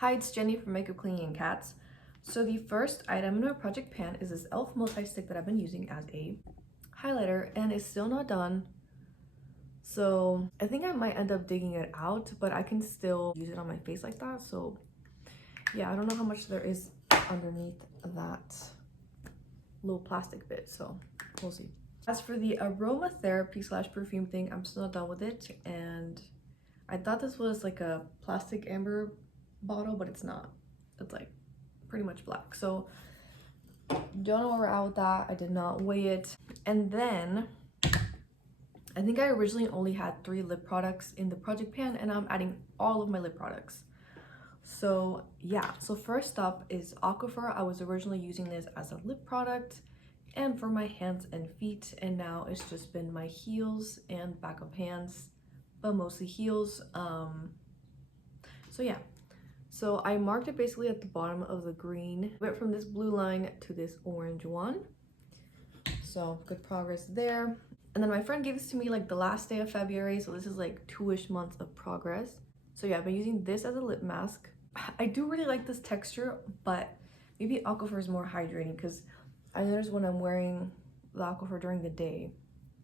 Hi, it's Jenny from Makeup Cleaning and Cats. So the first item in our project pan is this e.l.f. multi-stick that I've been using as a highlighter, and it's still not done. So I think I might end up digging it out, but I can still use it on my face like that. So yeah, I don't know how much there is underneath that little plastic bit, so we'll see. As for the aromatherapy slash perfume thing, I'm still not done with it, and I thought this was like a plastic amber bottle, but it's not. It's like pretty much black. So don't know where we're at with that. I did not weigh it. And then I think I originally only had 3 lip products in the project pan, and I'm adding all of my lip products. So yeah, so first up is Aquifer. I was originally using this as a lip product and for my hands and feet, and now it's just been my heels and back of hands, but mostly heels. So yeah, so I marked it basically at the bottom of the green. Went from this blue line to this orange one. So good progress there. And then my friend gave this to me like the last day of February. So this is like 2-ish months of progress. So yeah, I've been using this as a lip mask. I do really like this texture, but maybe Aquifer is more hydrating because I noticed when I'm wearing the Aquifer during the day,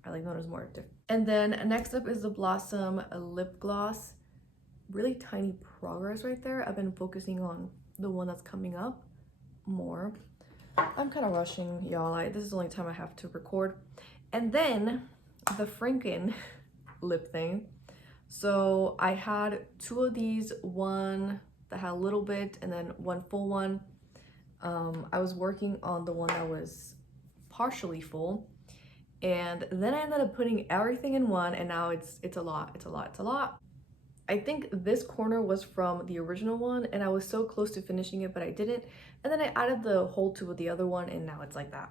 I like notice more different. And then next up is the Blossom lip gloss. Really tiny progress right there. I've been focusing on the one that's coming up more. I'm kind of rushing, y'all. This is the only time I have to record. And then the Franken lip thing. So I had 2 of these, one that had a little bit and then one full one. I was working on the one that was partially full, and then I ended up putting everything in one, and now it's a lot. I think this corner was from the original one, and I was so close to finishing it, but I didn't. And then I added the whole tube with the other one, and now it's like that.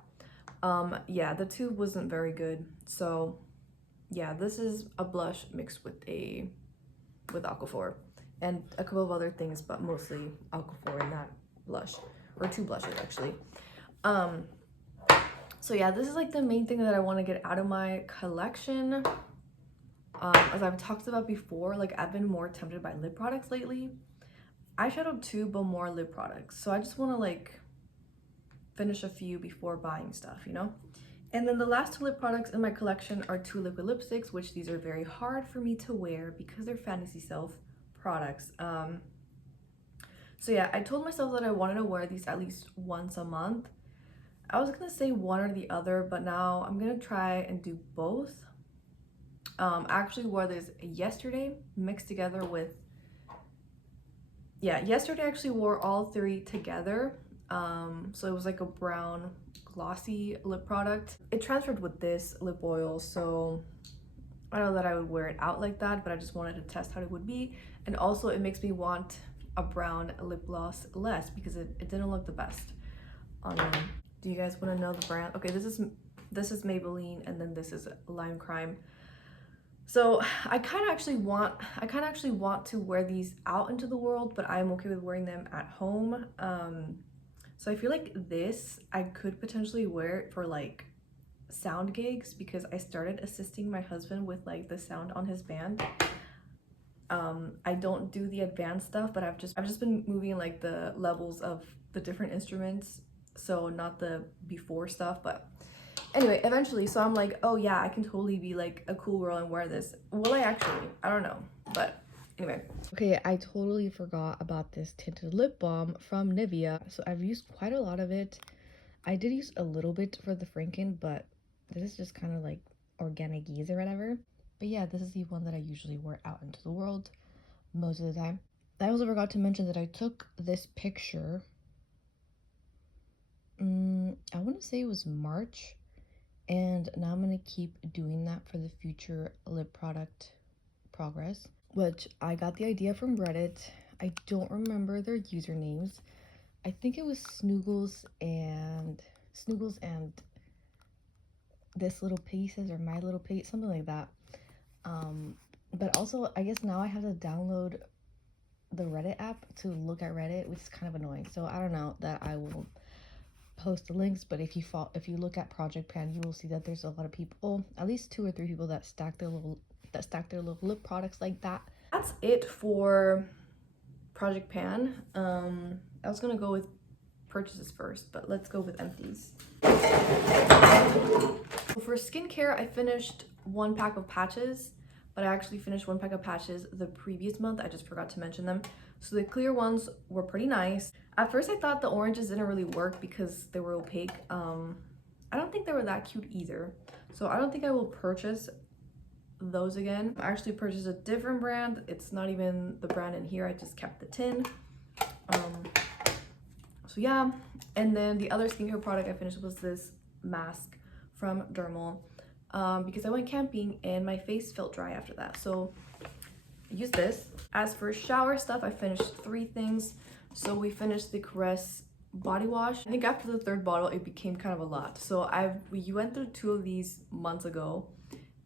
Yeah, the tube wasn't very good. So yeah, this is a blush mixed with Aquaphor and a couple of other things, but mostly Aquaphor in that blush, or 2 blushes actually. So yeah, this is like the main thing that I want to get out of my collection. As I've talked about before, like I've been more tempted by lip products lately. Eyeshadow too, but more lip products. So I just want to like finish a few before buying stuff, you know? And then the last 2 lip products in my collection are 2 liquid lipsticks, which these are very hard for me to wear because they're Fantasy Self products. So yeah, I told myself that I wanted to wear these at least once a month. I was gonna say one or the other, but now I'm gonna try and do both. I actually wore this yesterday mixed together with, yeah, yesterday I actually wore all 3 together. So it was like a brown glossy lip product. It transferred with this lip oil, so I don't know that I would wear it out like that, but I just wanted to test how it would be. And also it makes me want a brown lip gloss less because it didn't look the best on me. Do you guys want to know the brand? Okay, this is Maybelline, and then this is Lime Crime. So I kind of actually want to wear these out into the world, but I'm okay with wearing them at home. So I feel like this I could potentially wear it for like sound gigs because I started assisting my husband with like the sound on his band. I don't do the advanced stuff, but I've just been moving like the levels of the different instruments, so not the before stuff. But anyway, eventually, so I'm like, oh yeah, I can totally be like a cool girl and wear this. Will I actually? I don't know, but anyway. Okay, I totally forgot about this tinted lip balm from Nivea. So I've used quite a lot of it. I did use a little bit for the Franken, but this is just kind of like organic ease or whatever. But yeah, this is the one that I usually wear out into the world most of the time. I also forgot to mention that I took this picture, I want to say it was March, and now I'm going to keep doing that for the future lip product progress, which I got the idea from Reddit. I don't remember their usernames. I think it was Snoogles and this little piggy says, or my little piggy, something like that. But also I guess now I have to download the Reddit app to look at Reddit, which is kind of annoying. So I don't know that I will post the links, but if you look at Project Pan, you will see that there's a lot of people, at least 2 or 3 people that stack their little lip products like that. That's it for project pan. I was gonna go with purchases first, but let's go with empties. For skincare, I finished 1 pack of patches, but I actually finished 1 pack of patches the previous month. I just forgot to mention them. So the clear ones were pretty nice. At first I thought the oranges didn't really work because they were opaque. I don't think they were that cute either. So I don't think I will purchase those again. I actually purchased a different brand. It's not even the brand in here. I just kept the tin. So yeah, and then the other skincare product I finished was this mask from Dermal, because I went camping and my face felt dry after that, so I used this. As for shower stuff, I finished 3 things. So we finished the Caress body wash. I think after the 3rd bottle it became kind of a lot, so we went through 2 of these months ago,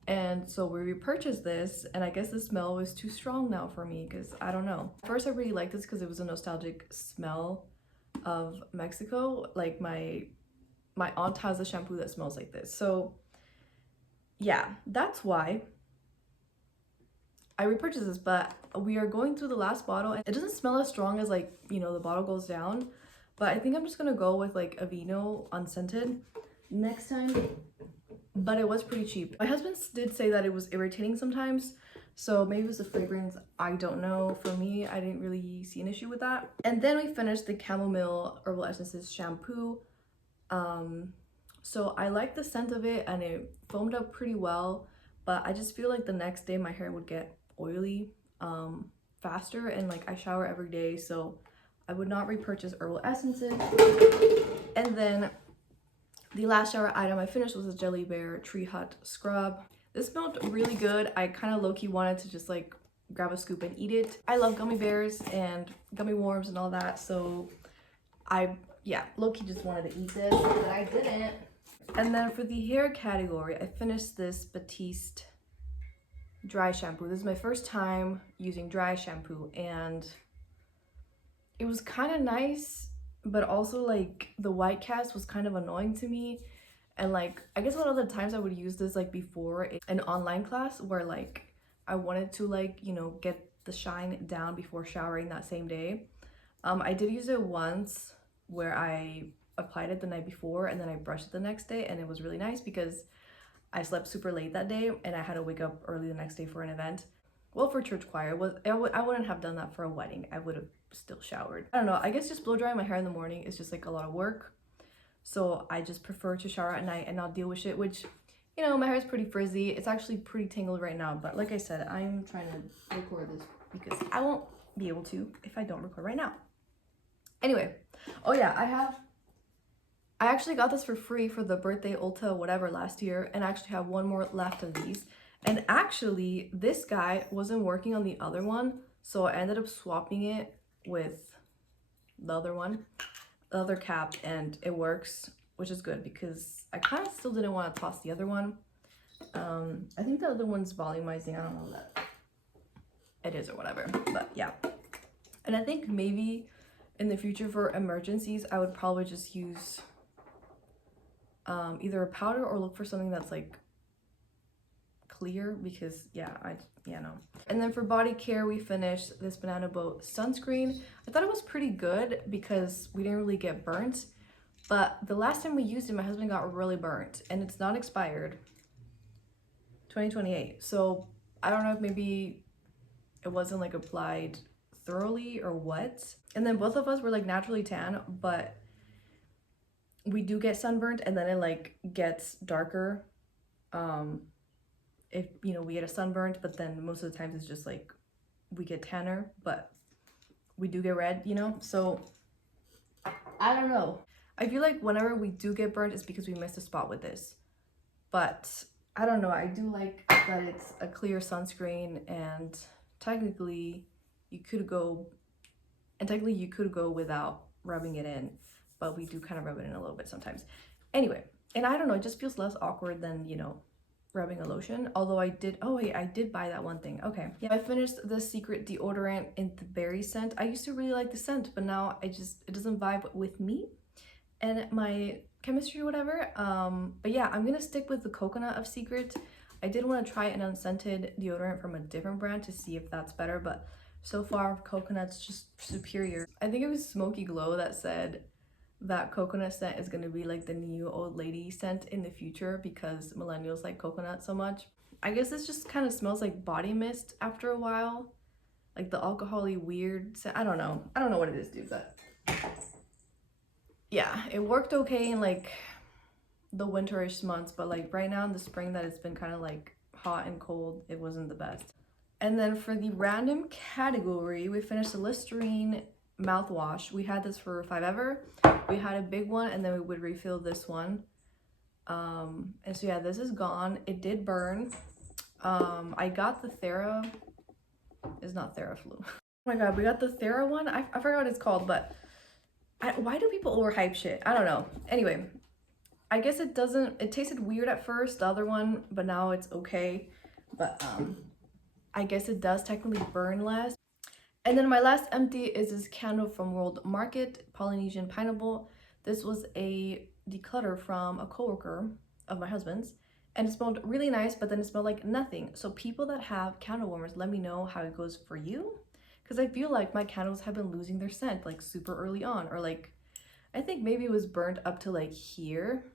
and so we repurchased this, and I guess the smell was too strong now for me, because I don't know. First I really liked this because it was a nostalgic smell of Mexico. Like my aunt has a shampoo that smells like this, so yeah, that's why I repurchased this. But we are going through the last bottle and it doesn't smell as strong as, like, you know, the bottle goes down, but I think I'm just gonna go with like Aveeno unscented next time. But it was pretty cheap. My husband did say that it was irritating sometimes, so maybe it was the fragrance, I don't know. For me, I didn't really see an issue with that. And then we finished the Chamomile Herbal Essences shampoo. So I like the scent of it and it foamed up pretty well, but I just feel like the next day my hair would get oily faster, and like I shower every day, so I would not repurchase herbal essences. And then the last shower item I finished was a Jelly Bear Tree Hut scrub. This smelled really good. I kind of low-key wanted to just like grab a scoop and eat it. I love gummy bears and gummy worms and all that, so yeah, low-key just wanted to eat this, but I didn't. And then for the hair category, I finished this Batiste dry shampoo. This is my first time using dry shampoo, and it was kind of nice, but also like the white cast was kind of annoying to me. And like, I guess a lot of the times I would use this like before an online class where like I wanted to, like, you know, get the shine down before showering that same day. I did use it once where I applied it the night before and then I brushed it the next day, and it was really nice because I slept super late that day and I had to wake up early the next day for an event. Well, for church choir, I wouldn't have done that for a wedding. I would have still showered. I don't know, I guess just blow drying my hair in the morning is just like a lot of work. So I just prefer to shower at night and not deal with shit, which, you know, my hair is pretty frizzy. It's actually pretty tangled right now, but like I said, I'm trying to record this because I won't be able to if I don't record right now. Anyway, oh yeah, I actually got this for free for the birthday Ulta whatever last year, and I actually have 1 more left of these. And actually, this guy wasn't working on the other one, so I ended up swapping it with the other one, the other cap, and it works, which is good because I kind of still didn't want to toss the other one. I think the other one's volumizing. I don't know that it is or whatever, but yeah. And I think maybe in the future for emergencies, I would probably just use either a powder or look for something that's like clear, because yeah, no. And then for body care, we finished this Banana Boat sunscreen. I thought it was pretty good because we didn't really get burnt, but the last time we used it, my husband got really burnt, and it's not expired, 2028. So I don't know if maybe it wasn't like applied thoroughly or what. And then both of us were like naturally tan, but we do get sunburnt and then it like gets darker if, you know, we get a sunburnt, but then most of the times it's just like we get tanner, but we do get red, you know. So I don't know, I feel like whenever we do get burnt, it's because we missed a spot with this. But I don't know, I do like that it's a clear sunscreen, and technically you could go without rubbing it in, but we do kind of rub it in a little bit sometimes. Anyway, and I don't know, it just feels less awkward than, you know, rubbing a lotion. Although I did, oh wait, I did buy that one thing. Okay, yeah, I finished the Secret deodorant in the berry scent. I used to really like the scent, but now it doesn't vibe with me and my chemistry or whatever. But yeah, I'm gonna stick with the coconut of Secret. I did want to try an unscented deodorant from a different brand to see if that's better, but So far, coconut's just superior. I think it was Smoky Glow that said that coconut scent is gonna be like the new old lady scent in the future because millennials like coconut so much. I guess this just kind of smells like body mist after a while. Like the alcohol-y weird scent. I don't know. I don't know what it is, dude, but yeah, it worked okay in like the winterish months, but like right now in the spring that it's been kind of like hot and cold, it wasn't the best. And then for the random category, we finished the Listerine mouthwash. We had this for 5 ever. We had a big one and then we would refill this one. And so yeah, this is gone. It did burn. I got the Thera. It's not Theraflu. Oh my god, we got the Thera one. I forgot what it's called, but why do people overhype shit? I don't know. Anyway, I guess it tasted weird at first, the other one, but now it's okay. But I guess it does technically burn less. And then my last empty is this candle from World Market, Polynesian Pineapple. This was a declutter from a coworker of my husband's, and it smelled really nice, but then it smelled like nothing. So people that have candle warmers, let me know how it goes for you, because I feel like my candles have been losing their scent like super early on, or like I think maybe it was burnt up to like here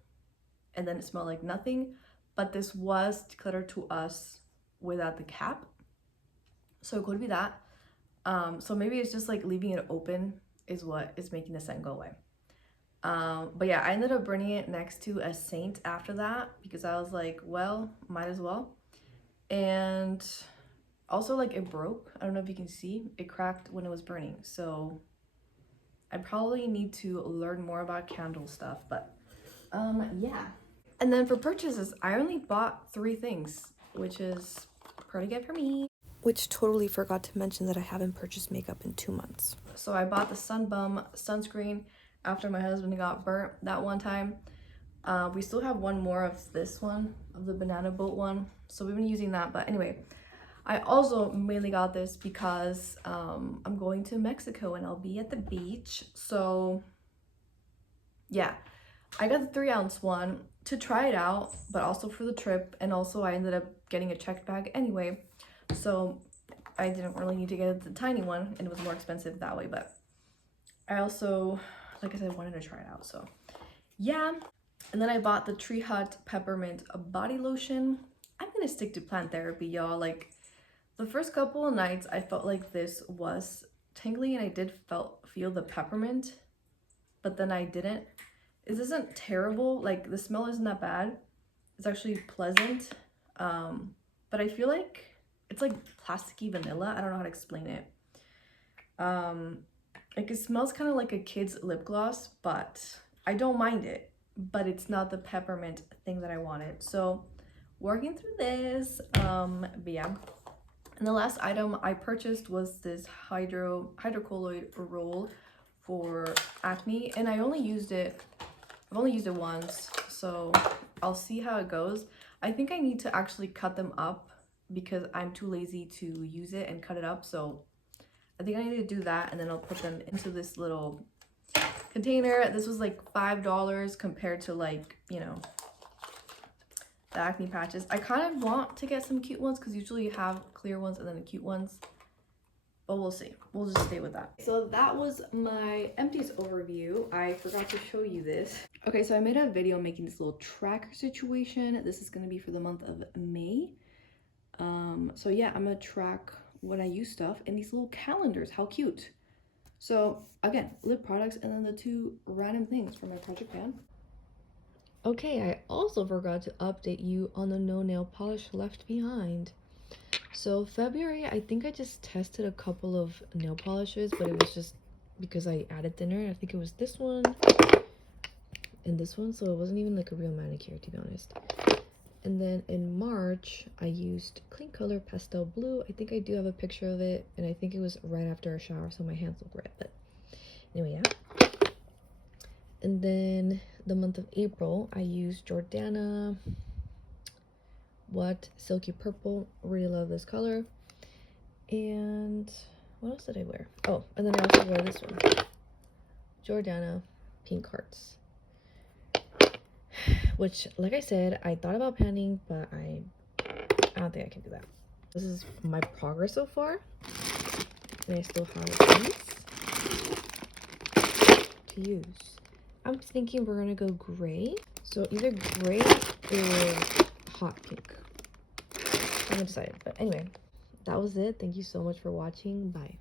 and then it smelled like nothing, but this was decluttered to us without the cap, so it could be that. So maybe it's just like leaving it open is what is making the scent go away. But yeah, I ended up burning it next to a Saint after that because I was like, well, might as well. And also like it broke. I don't know if you can see, it cracked when it was burning. So I probably need to learn more about candle stuff, but yeah. And then for purchases, I only bought 3 things, which is pretty good for me. Which totally forgot to mention that I haven't purchased makeup in 2 months. So I bought the Sun Bum sunscreen after my husband got burnt that one time. We still have one more of this one, of the banana boat one. So we've been using that. But anyway, I also mainly got this because I'm going to Mexico and I'll be at the beach. So yeah, I got the 3-ounce one to try it out, but also for the trip. And also I ended up getting a checked bag anyway. So I didn't really need to get the tiny one and it was more expensive that way, but I also, like I said, wanted to try it out, so yeah. And then I bought the Tree Hut Peppermint Body Lotion. I'm gonna stick to plant therapy, y'all. Like the first couple of nights I felt like this was tingly and I did feel the peppermint, but then I didn't. This isn't terrible, like the smell isn't that bad. It's actually pleasant, but I feel like it's like plasticky vanilla. I don't know how to explain it. Like it smells kind of like a kid's lip gloss, but I don't mind it. But it's not the peppermint thing that I wanted. So working through this, but yeah. And the last item I purchased was this hydrocolloid roll for acne, and I've only used it once, so I'll see how it goes. I think I need to actually cut them up because I'm too lazy to use it and cut it up, so I think I need to do that, and then I'll put them into this little container. This was like $5 compared to like, you know, the acne patches. I kind of want to get some cute ones because usually you have clear ones and then the cute ones, but we'll see. We'll just stay with that. So that was my Empties overview. I forgot to show you this. Okay, so I made a video making this little tracker situation. This is going to be for the month of May. So yeah, I'm gonna track when I use stuff in these little calendars. How cute. So again, lip products and then the 2 random things for my project pan. Okay, I also forgot to update you on the no nail polish left behind. So February, I think I just tested a couple of nail polishes, but it was just because I added thinner. I think it was this one and this one, so it wasn't even like a real manicure, to be honest. And then in March, I used Clean Color Pastel Blue. I think I do have a picture of it, and I think it was right after a shower, so my hands look red, but anyway, yeah. And then the month of April, I used Jordana What Silky Purple. Really love this color. And what else did I wear? Oh, and then I also wore this one, Jordana Pink Hearts, which, like I said, I thought about panning, but I don't think I can do that. This is my progress so far. And I still have these to use. I'm thinking we're gonna go gray. So either gray or hot pink. I haven't decided. But anyway, that was it. Thank you so much for watching. Bye.